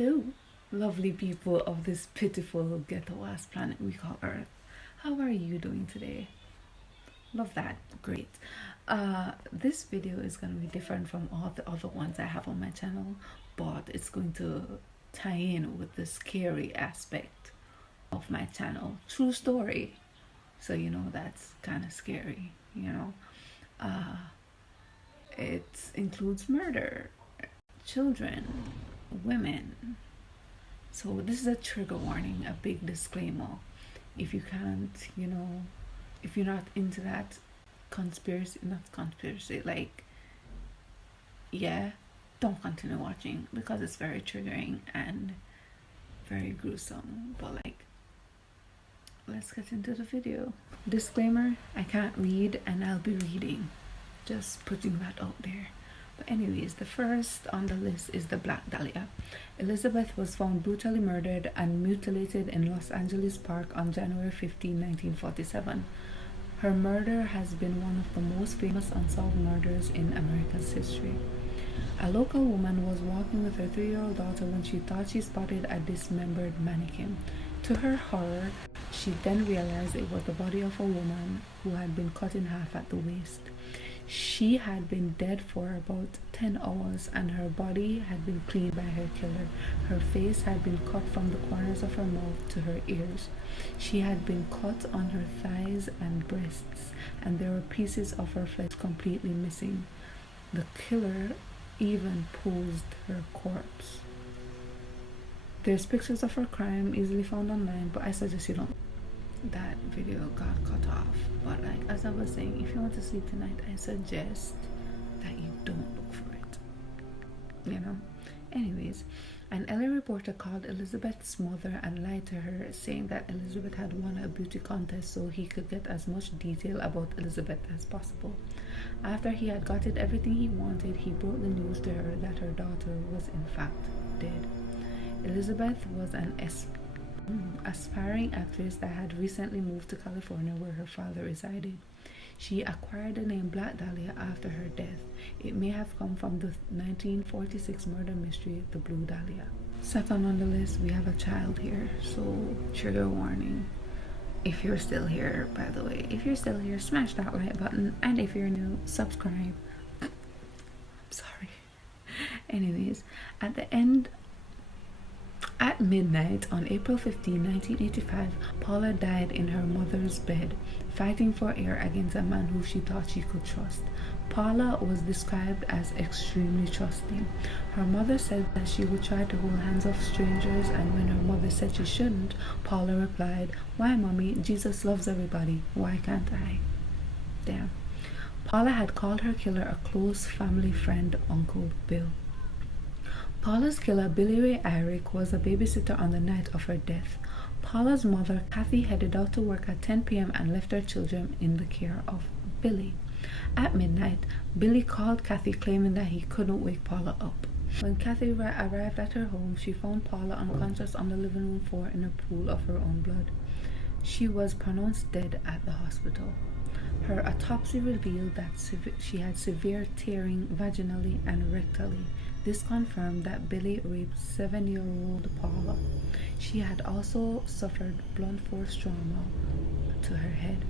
Hello, lovely people of this pitiful ghetto ass planet we call Earth. How are you doing today? Love that. Great. This video is going to be different from all the other ones I have on my channel, but it's going to tie in with the scary aspect of my channel. True story. So, that's kind of scary, It includes murder, children, women. So this is a trigger warning, a big disclaimer. If you can't, if you're not into that not conspiracy, like, yeah, don't continue watching because it's very triggering and very gruesome. But like, let's get into the video. Disclaimer, I can't read and I'll be reading. Just putting that out there. But anyways, the first on the list is the Black Dahlia. Elizabeth was found brutally murdered and mutilated in Los Angeles Park on January 15, 1947. Her murder has been one of the most famous unsolved murders in America's history. A local woman was walking with her 3-year-old daughter when she thought she spotted a dismembered mannequin. To her horror, she then realized it was the body of a woman who had been cut in half at the waist. She had been dead for about 10 hours and her body had been cleaned by her killer. Her face had been cut from the corners of her mouth to her ears. She had been cut on her thighs and breasts, and there were pieces of her flesh completely missing. The killer even posed her corpse. There's pictures of her crime easily found online, but I suggest you don't. That video got cut off, but like as I was saying, if you want to sleep tonight, I suggest that you don't look for it. Anyways, an LA reporter called Elizabeth's mother and lied to her, saying that Elizabeth had won a beauty contest so he could get as much detail about Elizabeth as possible. After he had gotten everything he wanted, he brought the news to her that her daughter was in fact dead. Elizabeth was an aspiring actress that had recently moved to California where her father resided. She acquired the name Black Dahlia after her death. It may have come from the 1946 murder mystery, The Blue Dahlia. Second on the list, we have a child here, so trigger warning. If you're still here, by the way, if you're still here, smash that like button, and if you're new, subscribe. I'm sorry. Anyways, at midnight on April 15, 1985, Paula died in her mother's bed, fighting for air against a man who she thought she could trust. Paula was described as extremely trusting. Her mother said that she would try to hold hands of strangers, and when her mother said she shouldn't, Paula replied, "Why, mommy? Jesus loves everybody. Why can't I?" Damn. Paula had called her killer a close family friend, Uncle Bill. Paula's killer, Billy Ray Eyrick, was a babysitter on the night of her death. Paula's mother, Kathy, headed out to work at 10 p.m. and left her children in the care of Billy. At midnight, Billy called Kathy, claiming that he couldn't wake Paula up. When Kathy arrived at her home, she found Paula unconscious on the living room floor in a pool of her own blood. She was pronounced dead at the hospital. Her autopsy revealed that she had severe tearing vaginally and rectally. This confirmed that Billy raped 7-year-old Paula. She had also suffered blunt force trauma to her head.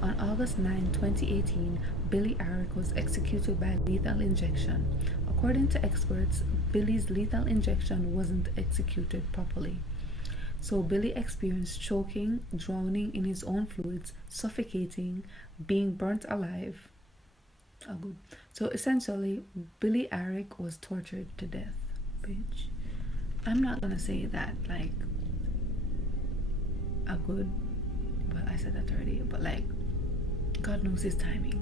On August 9, 2018, Billy Eyrick was executed by lethal injection. According to experts, Billy's lethal injection wasn't executed properly. So Billy experienced choking, drowning in his own fluids, suffocating, being burnt alive. Oh, good. So essentially, Billy Eyrick was tortured to death. Bitch. I'm not gonna say that like a good, well, I said that already, but like God knows his timing,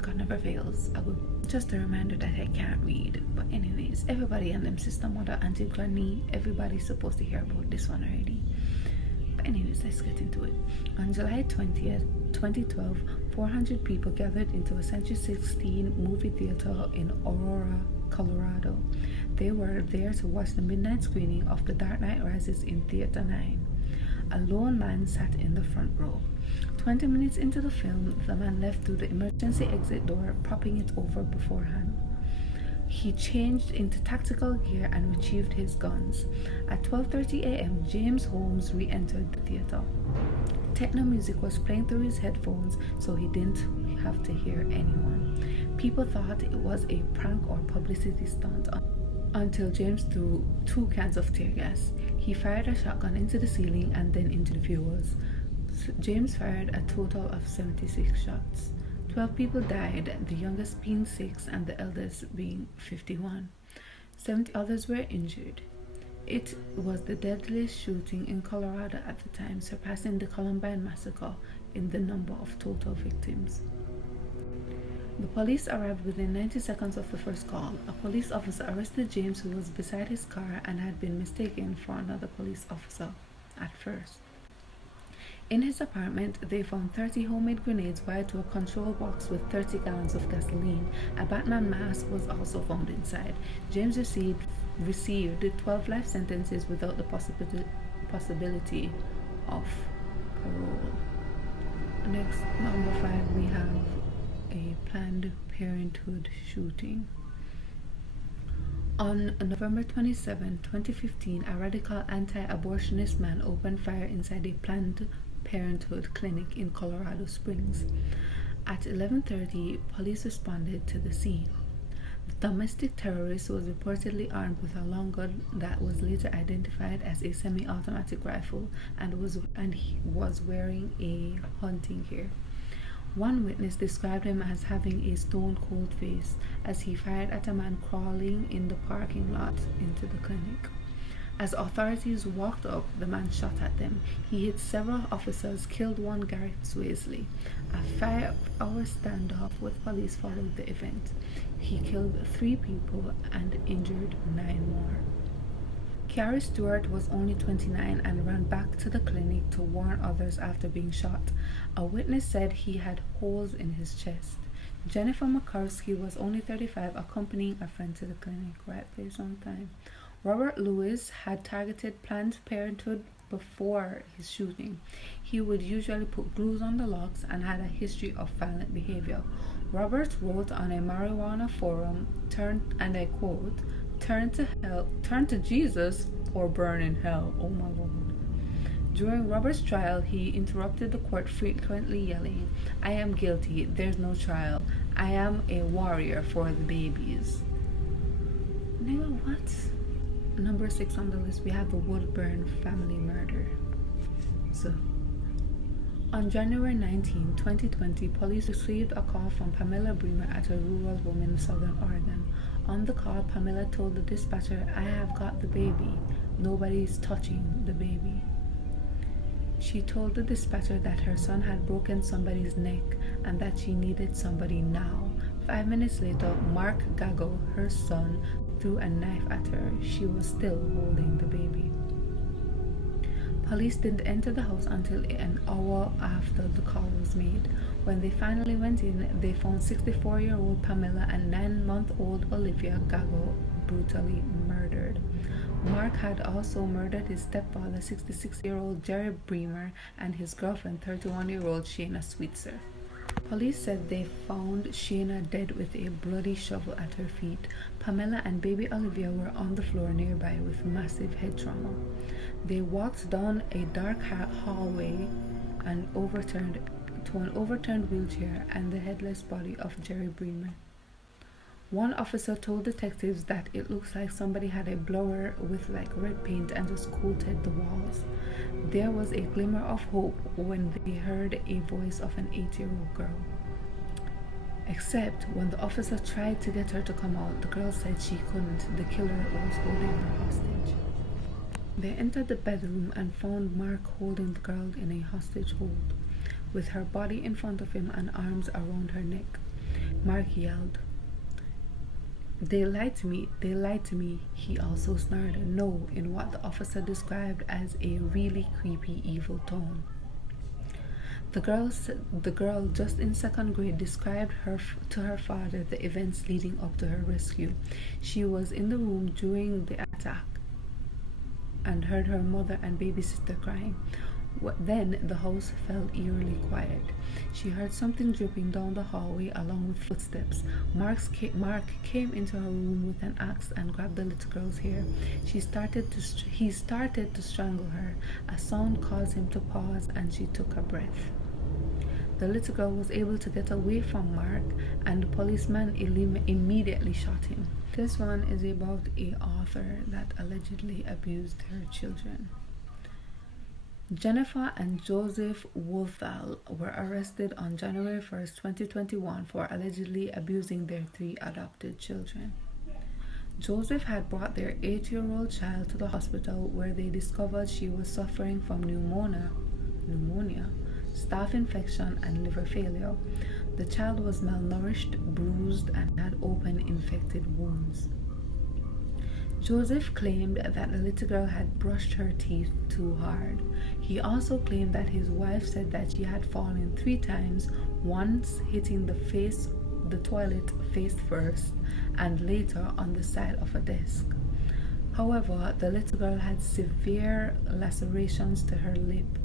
God never fails. A good. Just a reminder that I can't read. But anyways, everybody and them sister, mother, auntie, granny, everybody's supposed to hear about this one already. But anyways, let's get into it. On July 20th, 2012, 400 people gathered into a Century 16 movie theater in Aurora, Colorado. They were there to watch the midnight screening of The Dark Knight Rises in Theater 9. A lone man sat in the front row. 20 minutes into the film, the man left through the emergency exit door, propping it over beforehand. He changed into tactical gear and retrieved his guns. At 12:30 a.m., James Holmes re-entered the theater. Techno music was playing through his headphones, so he didn't have to hear anyone. People thought it was a prank or publicity stunt until James threw 2 cans of tear gas. He fired a shotgun into the ceiling and then into the viewers. James fired a total of 76 shots. 12 people died, the youngest being 6 and the eldest being 51. 70 others were injured. It was the deadliest shooting in Colorado at the time, surpassing the Columbine massacre in the number of total victims. The police arrived within 90 seconds of the first call. A police officer arrested James, who was beside his car and had been mistaken for another police officer at first. In his apartment, they found 30 homemade grenades wired to a control box with 30 gallons of gasoline. A Batman mask was also found inside. James received 12 life sentences without the possibility of parole. Next, number 5, we have a Planned Parenthood shooting. On November 27, 2015, a radical anti-abortionist man opened fire inside a Planned Parenthood clinic in Colorado Springs. At 11:30, police responded to the scene. The domestic terrorist was reportedly armed with a long gun that was later identified as a semi-automatic rifle and he was wearing a hunting gear. One witness described him as having a stone-cold face as he fired at a man crawling in the parking lot into the clinic. As authorities walked up, the man shot at them. He hit several officers, killed one, Garrett Swaisley. A 5-hour standoff with police followed the event. He killed 3 people and injured 9 more. Carrie Stewart was only 29 and ran back to the clinic to warn others after being shot. A witness said he had holes in his chest. Jennifer Makarski was only 35, accompanying a friend to the clinic. Right place on time. Robert Lewis had targeted Planned Parenthood before his shooting. He would usually put glues on the locks and had a history of violent behavior. Robert wrote on a marijuana forum, and I quote, turn to Jesus or burn in hell. Oh my Lord. During Robert's trial, he interrupted the court, frequently yelling, I am guilty, there's no trial. I am a warrior for the babies. Nigga, what? Number 6 on the list, we have the Woodburn family murder. So, on January 19, 2020, police received a call from Pamela Bremer at a rural home in southern Oregon. On the call, Pamela told the dispatcher, I have got the baby. Nobody's touching the baby. She told the dispatcher that her son had broken somebody's neck and that she needed somebody now. 5 minutes later, Mark Gago, her son, threw a knife at her. She was still holding the baby. Police didn't enter the house until an hour after the call was made. When they finally went in, they found 64-year-old Pamela and 9-month-old Olivia Gago brutally murdered. Mark had also murdered his stepfather, 66-year-old Jerry Bremer, and his girlfriend, 31-year-old Shayna Switzer. Police said they found Shayna dead with a bloody shovel at her feet. Pamela and baby Olivia were on the floor nearby with massive head trauma. They walked down a dark hallway and to an overturned wheelchair and the headless body of Jerry Bremer. One officer told detectives that it looks like somebody had a blower with like red paint and just coated the walls. There was a glimmer of hope when they heard a voice of an 8-year-old girl. Except when the officer tried to get her to come out, the girl said she couldn't. The killer was holding her hostage. They entered the bedroom and found Mark holding the girl in a hostage hold, with her body in front of him and arms around her neck. Mark yelled, They lied to me, he also snarled no in what the officer described as a really creepy, evil tone. The girl, just in 2nd grade, described to her father the events leading up to her rescue. She was in the room during the attack and heard her mother and baby sister crying. Then the house fell eerily quiet. She heard something dripping down the hallway along with footsteps. Mark came into her room with an axe and grabbed the little girl's hair. He started to strangle her. A sound caused him to pause and she took a breath. The little girl was able to get away from Mark, and the policeman immediately shot him. This one is about a author that allegedly abused her children. Jennifer and Joseph Wolfthal were arrested on January 1st, 2021 for allegedly abusing their 3 adopted children. Joseph had brought their 8-year-old child to the hospital where they discovered she was suffering from pneumonia, staph infection, and liver failure. The child was malnourished, bruised, and had open infected wounds. Joseph claimed that the little girl had brushed her teeth too hard. He also claimed that his wife said that she had fallen 3 times, once hitting the toilet face first, and later on the side of a desk. However, the little girl had severe lacerations to her lip,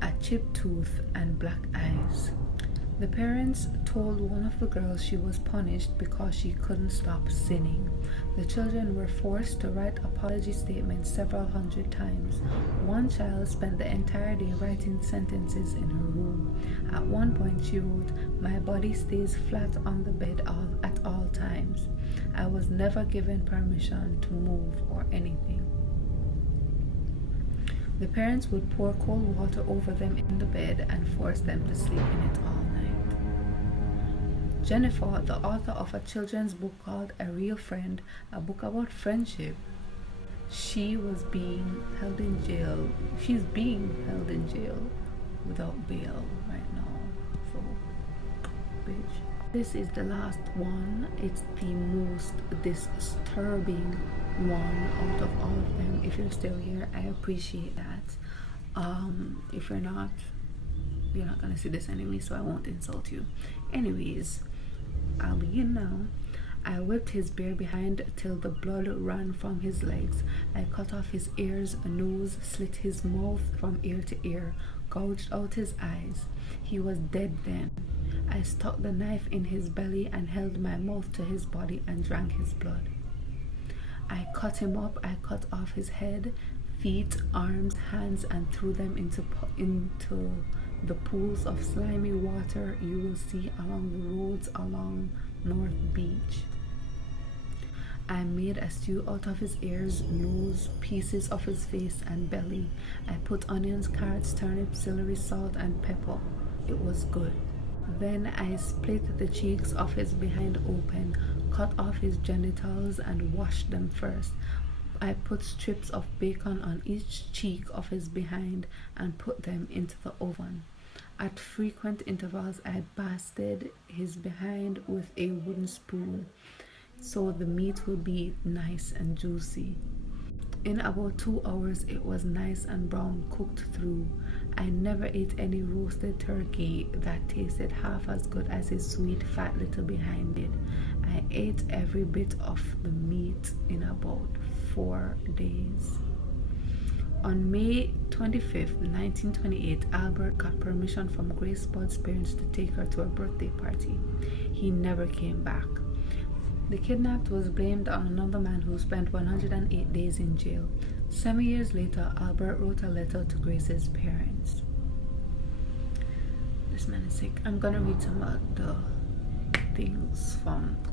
a chipped tooth, and black eyes. The parents told one of the girls she was punished because she couldn't stop sinning. The children were forced to write apology statements several hundred times. One child spent the entire day writing sentences in her room. At one point she wrote, "My body stays flat on the bed at all times. I was never given permission to move or anything." The parents would pour cold water over them in the bed and force them to sleep in it all night. Jennifer, the author of a children's book called A Real Friend, a book about friendship, she was being held in jail. She's being held in jail without bail right now. So, bitch. This is the last one. It's the most disturbing one out of all of them. If you're still here, I appreciate that. If you're not gonna see this anyway, so I won't insult you. Anyways, I'll begin now. I whipped his bare behind till the blood ran from his legs. I cut off his ears, nose, slit his mouth from ear to ear, gouged out his eyes. He was dead then. I stuck the knife in his belly and held my mouth to his body and drank his blood. I cut him up. I cut off his head, feet, arms, hands, and threw them into the pools of slimy water you will see along the roads along North Beach. I made a stew out of his ears, nose, pieces of his face, and belly. I put onions, carrots, turnips, celery, salt, and pepper. It was good. Then I split the cheeks of his behind open, cut off his genitals, and washed them first. I put strips of bacon on each cheek of his behind and put them into the oven. At frequent intervals, I basted his behind with a wooden spoon so the meat would be nice and juicy. In about 2 hours, it was nice and brown, cooked through. I never ate any roasted turkey that tasted half as good as his sweet, fat little behind did. I ate every bit of the meat in about 4 days. On May 25th, 1928, Albert got permission from Grace Budd's parents to take her to a birthday party. He never came back. The kidnapped was blamed on another man who spent 108 days in jail. 7 years later, Albert wrote a letter to Grace's parents. This man is sick. I'm gonna read some of the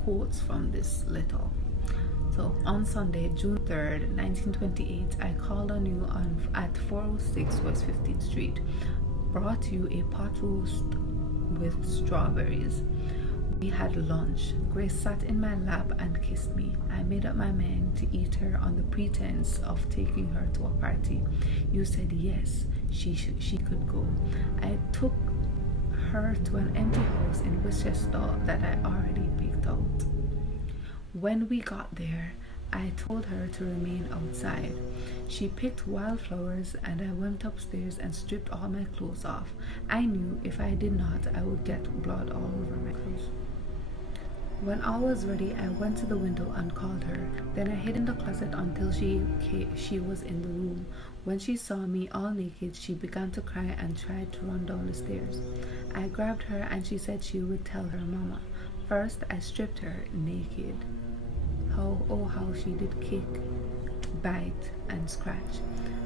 quotes from this letter. So, on Sunday, June 3rd, 1928, I called on you at 406 West 15th Street. Brought you a pot roast with strawberries. We had lunch. Grace sat in my lap and kissed me. I made up my mind to eat her on the pretense of taking her to a party. You said yes, she could go. I took her to an empty house in Westchester that I already picked out. When we got there, I told her to remain outside. She picked wildflowers and I went upstairs and stripped all my clothes off. I knew if I did not, I would get blood all over my clothes. When all was ready, I went to the window and called her. Then I hid in the closet until she was in the room. When she saw me all naked, she began to cry and tried to run down the stairs. I grabbed her and she said she would tell her mama. First, I stripped her naked. How she did kick, bite, and scratch.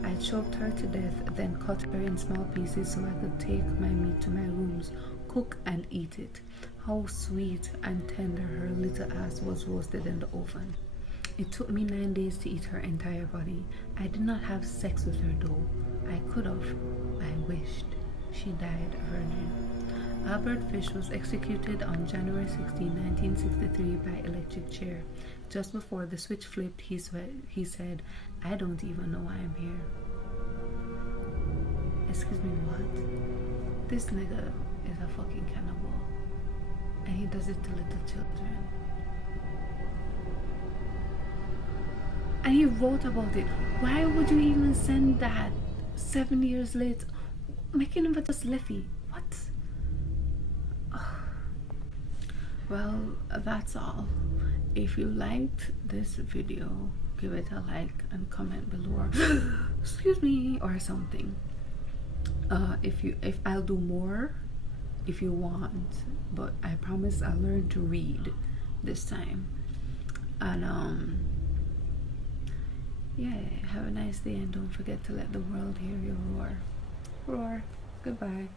I choked her to death, then cut her in small pieces so I could take my meat to my rooms, cook and eat it. How sweet and tender her little ass was roasted in the oven. It took me 9 days to eat her entire body. I did not have sex with her though. I could have. I wished. She died virgin. Albert Fish was executed on January 16, 1963 by electric chair. Just before the switch flipped, he said, "I don't even know why I'm here." Excuse me, what? This nigga is a fucking cannibal. And he does it to little children. And he wrote about it. Why would you even send that 7 years later? Making him just Leffy. What? Well, that's all. If you liked this video, give it a like and comment below. Excuse me, or something. If I'll do more if you want, but I promise I'll learn to read this time. And yeah, have a nice day and don't forget to let the world hear your roar. Roar. Goodbye.